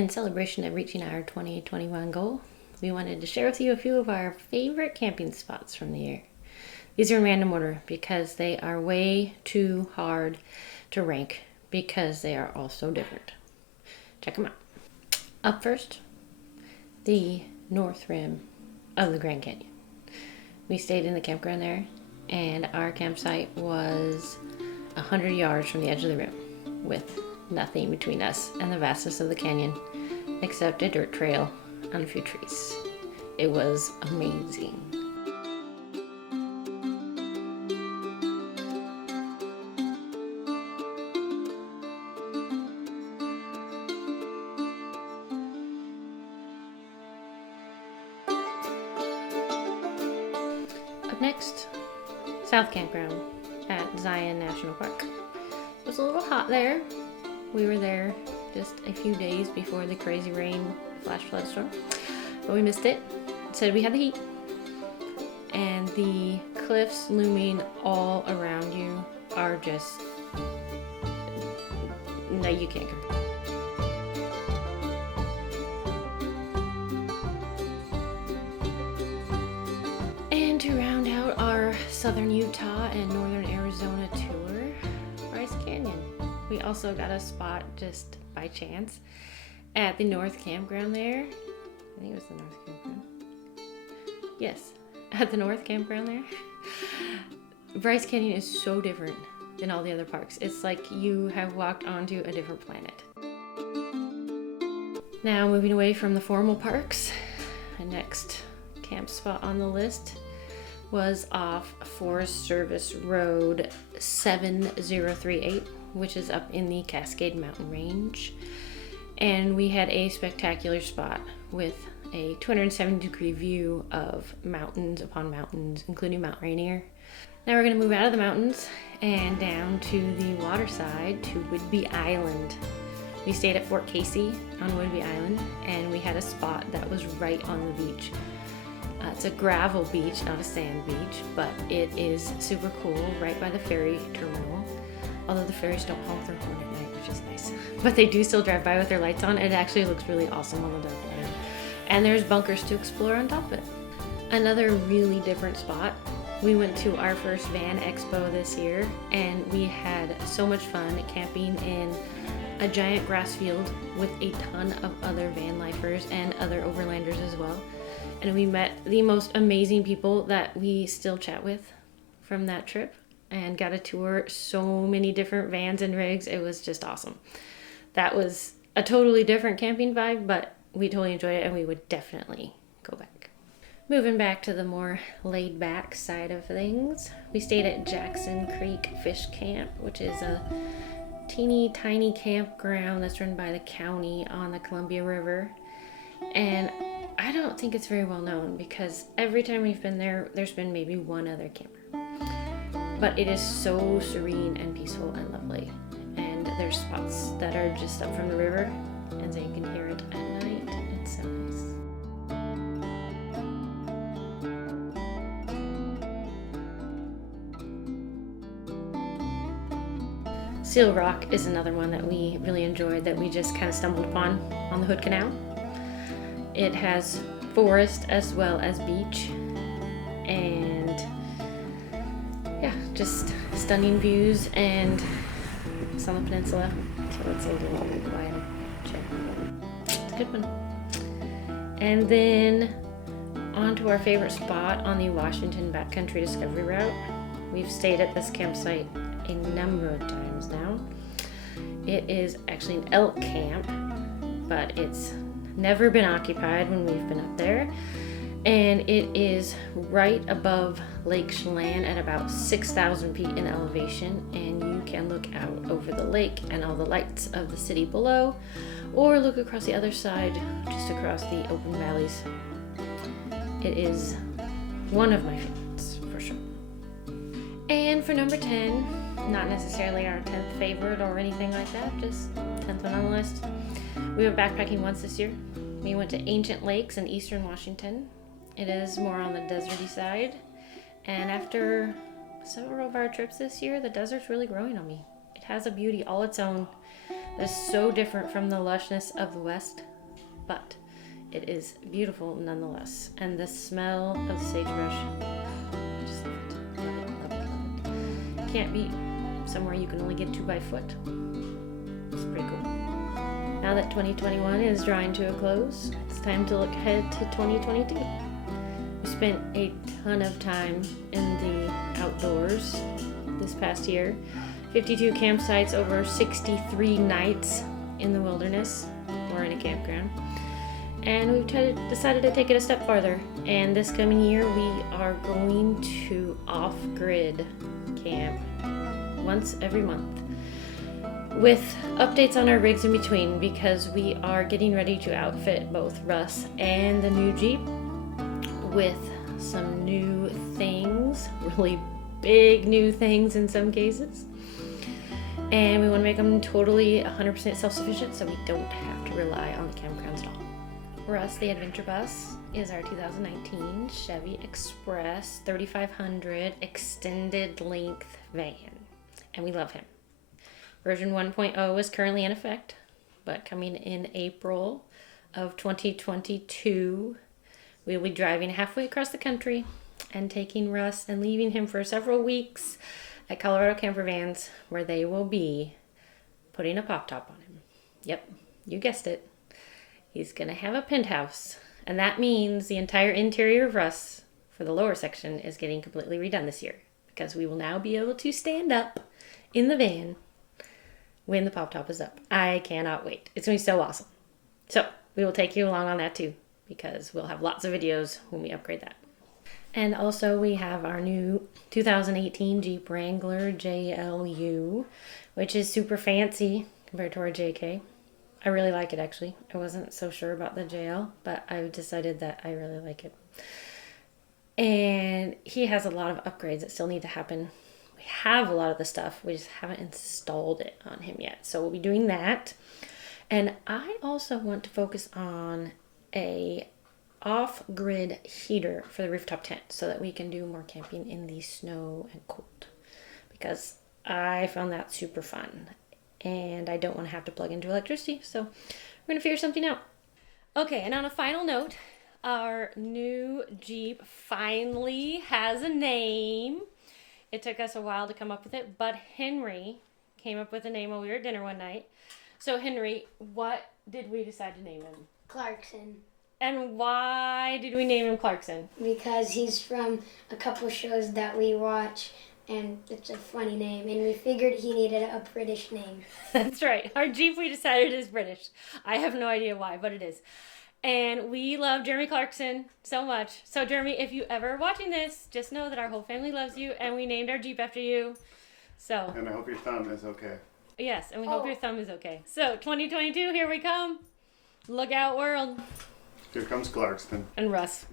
in celebration of reaching our 2021 goal, we wanted to share with you a few of our favorite camping spots from the year. These are in random order because they are way too hard to rank because they are all so different. Check them out. Up first, the north rim of the Grand Canyon. We stayed in the campground there, and our campsite was 100 yards from the edge of the rim with nothing between us and the vastness of the canyon except a dirt trail and a few trees. It was amazing. Up next, South Campground at Zion National Park. It was a little hot there. We were there just a few days before the crazy rain flash flood storm, but we missed it. Instead, we had the heat and the cliffs looming all around you are just, no, you can't compare. And to round out our southern Utah and northern Arizona tour, Bryce Canyon. We also got a spot just by chance at the North Campground there. I think it was the North Campground. Yes, at the North Campground there. Bryce Canyon is so different than all the other parks. It's like you have walked onto a different planet. Now moving away from the formal parks, the next camp spot on the list was off Forest Service Road 7038, which is up in the Cascade mountain range. And we had a spectacular spot with a 270-degree view of mountains upon mountains, including Mount Rainier. Now we're going to move out of the mountains and down to the water side to Whidbey Island. We stayed at Fort Casey on Whidbey Island, and we had a spot that was right on the beach. It's a gravel beach, not a sand beach, but it is super cool, right by the ferry terminal. Although the ferries don't honk their horn at night, which is nice. But they do still drive by with their lights on. It actually looks really awesome on the dark night. And there's bunkers to explore on top of it. Another really different spot. We went to our first van expo this year, and we had so much fun camping in a giant grass field with a ton of other van lifers and other overlanders as well. And we met the most amazing people that we still chat with from that trip and got a tour so many different vans and rigs. It was just awesome. That was a totally different camping vibe, but we totally enjoyed it and we would definitely go back. Moving back to the more laid back side of things, we stayed at Jackson Creek Fish Camp, which is a teeny tiny campground that's run by the county on the Columbia River. And I don't think it's very well known because every time we've been there, there's been maybe one other camper. But it is so serene and peaceful and lovely. And there's spots that are just up from the river, and so you can hear it at night. It's so nice. Seal Rock is another one that we really enjoyed that we just kind of stumbled upon on the Hood Canal. It has forest as well as beach, and yeah, just stunning views, and it's on the peninsula, so it's a little wide check. It's a good one. And then on to our favorite spot on the Washington Backcountry Discovery Route. We've stayed at this campsite a number of times now. It is actually an Elk Camp, but it's never been occupied when we've been up there, and it is right above Lake Chelan at about 6,000 feet in elevation, and you can look out over the lake and all the lights of the city below, or look across the other side just across the open valleys. It is one of my favorites for sure. And for number 10, not necessarily our 10th favorite or anything like that, just 10th one on the list. We went backpacking once this year. We went to Ancient Lakes in eastern Washington. It is more on the deserty side. And after several of our trips this year, the desert's really growing on me. It has a beauty all its own that's so different from the lushness of the West but it is beautiful nonetheless. And the smell of the sagebrush, I just love it. Love it, love it, love it. Can't beat somewhere you can only get to by foot. It's pretty cool. Now that 2021 is drawing to a close, it's time to look ahead to 2022. We spent a ton of time in the outdoors this past year. 52 campsites, over 63 nights in the wilderness or in a campground. And we've decided to take it a step farther. And this coming year, we are going to Offgrid Camp once every month, with updates on our rigs in between, because we are getting ready to outfit both Russ and the new Jeep with some new things, really big new things in some cases. And we want to make them totally 100% self-sufficient so we don't have to rely on the campgrounds at all. Russ, the Adventure Bus, is our 2019 Chevy Express 3500 extended length van, and we love him. Version 1.0 is currently in effect, but coming in April of 2022, we'll be driving halfway across the country and taking Russ and leaving him for several weeks at Colorado Camper Vans, where they will be putting a pop top on him. Yep, you guessed it. He's going to have a penthouse, and that means the entire interior of Russ for the lower section is getting completely redone this year, because we will now be able to stand up in the van when the pop top is up. I cannot wait. It's going to be so awesome. So we will take you along on that too, because we'll have lots of videos when we upgrade that. And also we have our new 2018 Jeep Wrangler JLU, which is super fancy compared to our JK. I really like it, actually. I wasn't so sure about the JL, but I've decided that I really like it. And he has a lot of upgrades that still need to happen. We have a lot of the stuff, we just haven't installed it on him yet. So we'll be doing that. And I also want to focus on a off-grid heater for the rooftop tent so that we can do more camping in the snow and cold, because I found that super fun and I don't want to have to plug into electricity, so we're going to figure something out. Okay, and on a final note, our new Jeep finally has a name. It took us a while to come up with it, but Henry came up with a name while we were at dinner one night. So Henry, what did we decide to name him? Clarkson. And why did we name him Clarkson? Because he's from a couple shows that we watch, and it's a funny name, and we figured he needed a British name. That's right. Our Jeep, we decided, is British. I have no idea why, but it is. And we love Jeremy Clarkson so much. So Jeremy, if you ever are watching this, just know that our whole family loves you, and we named our Jeep after you. So. And I hope your thumb is okay. Yes, and we hope your thumb is okay. So 2022, here we come. Look out, world. Here comes Clarkson. And Russ.